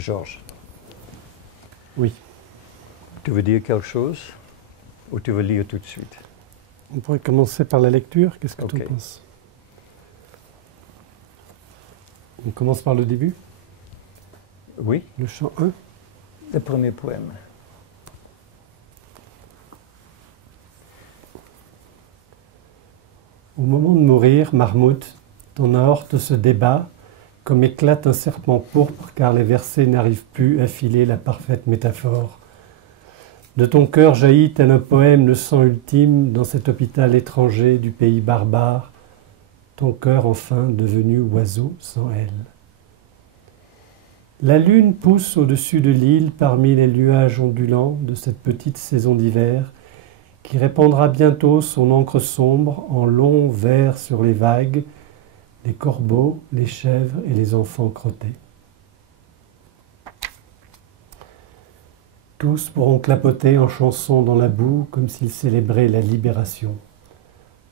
Georges. Oui. Tu veux dire quelque chose ou tu veux lire tout de suite? On pourrait commencer par la lecture. Qu'est-ce que tu en penses? On commence par le début? Oui. Le chant 1? Le premier poème. Au moment de mourir, Mahmoud, ton aorte se débat, comme éclate un serpent pourpre, car les versets n'arrivent plus à filer la parfaite métaphore. De ton cœur jaillit tel un poème le sang ultime dans cet hôpital étranger du pays barbare, ton cœur enfin devenu oiseau sans aile. La lune pousse au-dessus de l'île parmi les nuages ondulants de cette petite saison d'hiver qui répandra bientôt son encre sombre en longs vers sur les vagues, les corbeaux, les chèvres et les enfants crottés. Tous pourront clapoter en chansons dans la boue comme s'ils célébraient la libération.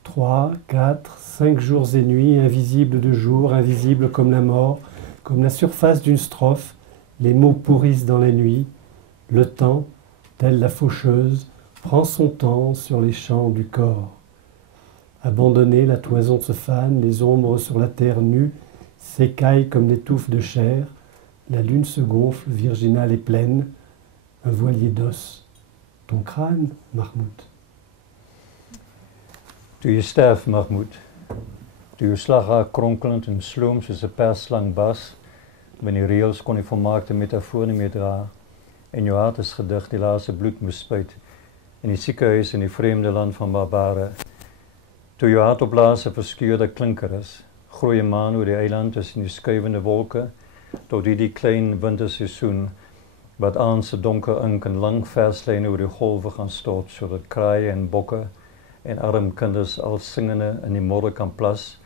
3, 4, 5 jours et nuits, invisibles de jour, invisibles comme la mort, comme la surface d'une strophe, les mots pourrissent dans la nuit. Le temps, telle la faucheuse, prend son temps sur les champs du corps. Abandonnée, la toison se fane, les ombres sur la terre nue s'écaillent comme des touffes de chair. La lune se gonfle, virginale et pleine, un voilier d'os. Ton crâne, Mahmoud. Toe je sterf, Mahmoud, toe je slaghaak kronkelend en sloom soos 'n persslang bas, wanneer die reëls kon die volmaakte metafoor nie meer dra, en jou hart is gedig die laaste bloed moes spuit, in die ziekenhuis in die vreemde land van barbare. Toe jou hart opblaas 'n verskeurde klinker is, groei 'n maan oor die eiland tussen die skuivende wolke, tot die klein winterseisoen, wat aan se donker ink en lang verslyne oor die golwe gaan stort, sodat kraaie en bokke en arm kinders al singende in die modder kan plas,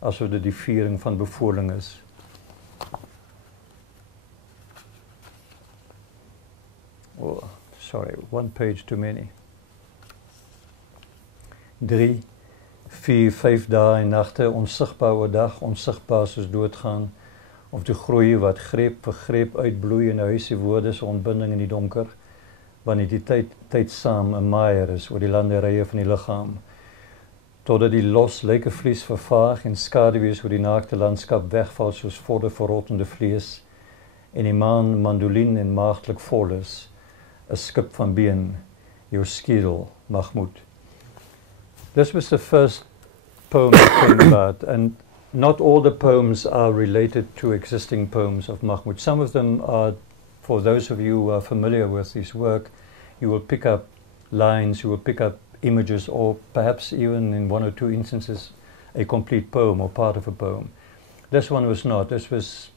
asof dit die viering van bevoorling is. Oh, sorry, one page too many. 3, 4, 5 dae en nagte, onsigbaar oordag, onsigbaar soos doodgaan, of die groei wat greep vir greep uitbloei en huis die woorde se ontbinding in die donker, wanneer die tyd saam 'n maaier is oor die landerye van die liggaam, totdat die los lyke vlies vervaag en skaduwees oor die naakte landskap wegval soos vodde verrottende vlees, en die maan mandolin en maagdelik vol is, 'n skip van been, jou skedel, Mahmoud. This was the first poem I came about, and not all the poems are related to existing poems of Mahmoud. Some of them are, for those of you who are familiar with his work, you will pick up lines, you will pick up images, or perhaps even in one or two instances, a complete poem or part of a poem. This one was not. This was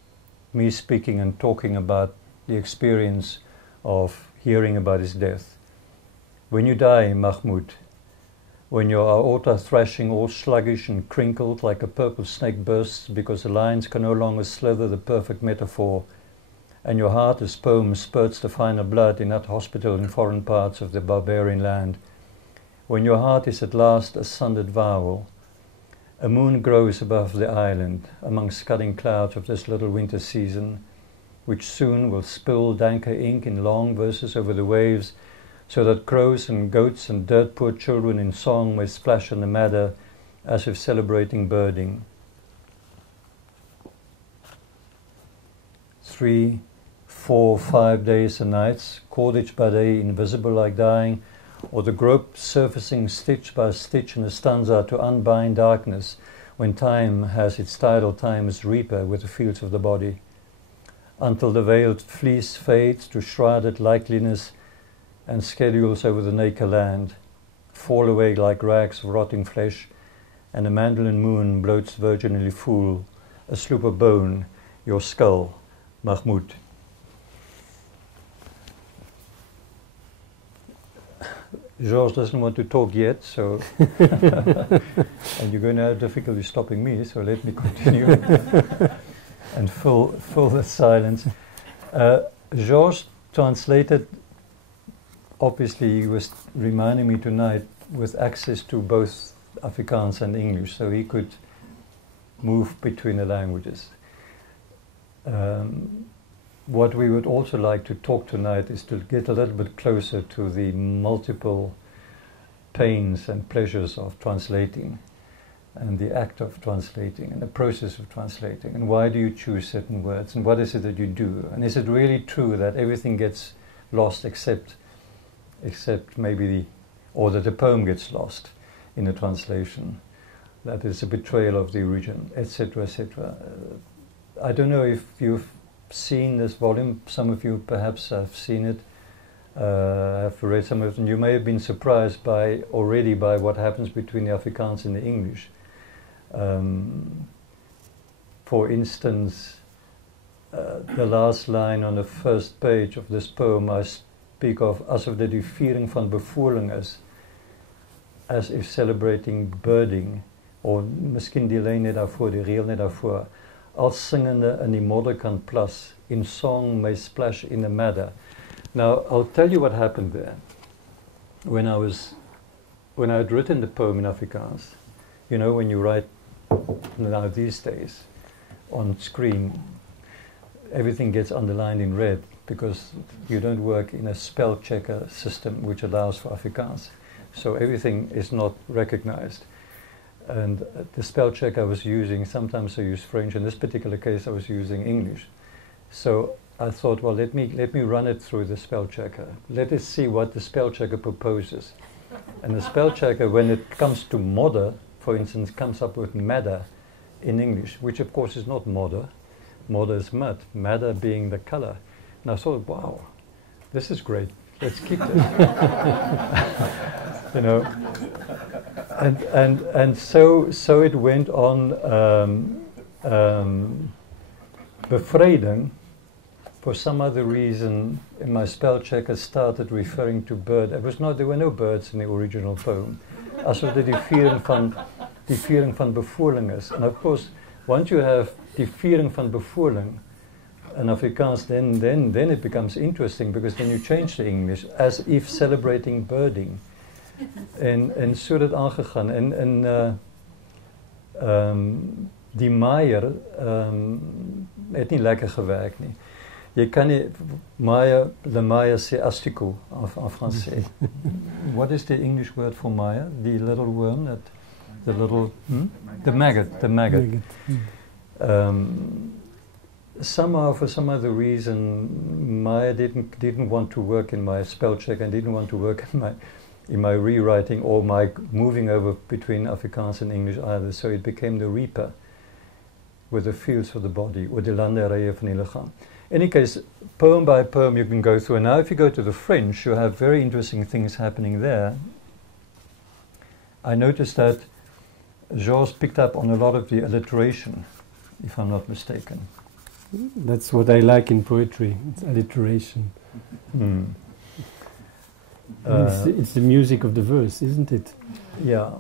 me speaking and talking about the experience of hearing about his death. When you die, Mahmoud, when your aorta thrashing all sluggish and crinkled like a purple snake bursts because the lines can no longer slither the perfect metaphor, and your heart as poem spurts the finer blood in that hospital in foreign parts of the barbarian land, when your heart is at last a sundered vowel, a moon grows above the island among scudding clouds of this little winter season, which soon will spill danker ink in long verses over the waves, so that crows and goats and dirt-poor children in song may splash on the meadow as if celebrating birding. 3, 4, 5 days and nights, cordage by day, invisible like dying, or the grope surfacing stitch by stitch in a stanza to unbind darkness when time has its tidal time as reaper with the fields of the body, until the veiled fleece fades to shrouded likeliness and schedules over the naked land fall away like rags of rotting flesh, and a mandolin moon bloats virginally full, a sloop of bone, your skull, Mahmoud. Georges doesn't want to talk yet, so and you're going to have difficulty stopping me, so let me continue and fill the silence. Georges translated. Obviously, he was reminding me tonight with access to both Afrikaans and English, so he could move between the languages. what we would also like to talk tonight is to get a little bit closer to the multiple pains and pleasures of translating, and the act of translating, and the process of translating, and why do you choose certain words, and what is it that you do, and is it really true that everything gets lost except maybe or that the poem gets lost in a translation, that is a betrayal of the origin, etc., etc. I don't know if you've seen this volume. Some of you perhaps have seen it, have read some of it, and you may have been surprised already by what happens between the Afrikaans and the English. For instance, the last line on the first page of this poem, I speak of asof dit die viering van bevoeling is, as if celebrating birding, or miskien die lyn net daarvoor, die reël net daarvoor, als singende in die modderkant plas, in song may splash in the madder. Now, I'll tell you what happened there. When I had written the poem in Afrikaans, you know, when you write now these days on screen, everything gets underlined in red because you don't work in a spell checker system which allows for Afrikaans. So everything is not recognized. And the spell check I was using, sometimes I use French. In this particular case, I was using English. So I thought, well, let me run it through the spell checker. Let us see what the spell checker proposes. And the spell checker, when it comes to modder, for instance, comes up with madder in English, which of course is not modder. Modder is mud, madder being the color. And I thought, wow, this is great. Let's keep this. You know. And so it went on. Bevryding, for some other reason, in my spell checker started referring to bird. There were no birds in the original poem. Asof dit die viering van bevoeling is. And of course, once you have die viering van bevoeling in Afrikaans, then it becomes interesting, because then you change the English as if celebrating birding. En so het aangegaan. En die Meyer het nie lekker gewerk nie. Jy kan nie le Meyer c'est asticot en français. What is the English word for Meyer? The little worm, the maggot. Somehow, for some other reason, Meyer didn't want to work in my spell check, and didn't want to work in my rewriting or my moving over between Afrikaans and English either. So it became the reaper, with the fields for the body, or the landerye van die liggaam. In any case, poem by poem you can go through. And now if you go to the French, you have very interesting things happening there. I noticed that Georges picked up on a lot of the alliteration, if I'm not mistaken. That's what I like in poetry, it's alliteration. It's the music of the verse, isn't it? Yeah.